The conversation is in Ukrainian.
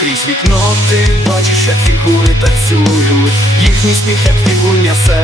крізь вікно ти бачиш, як фігури танцюють. Їхній сміх, як фігурня серце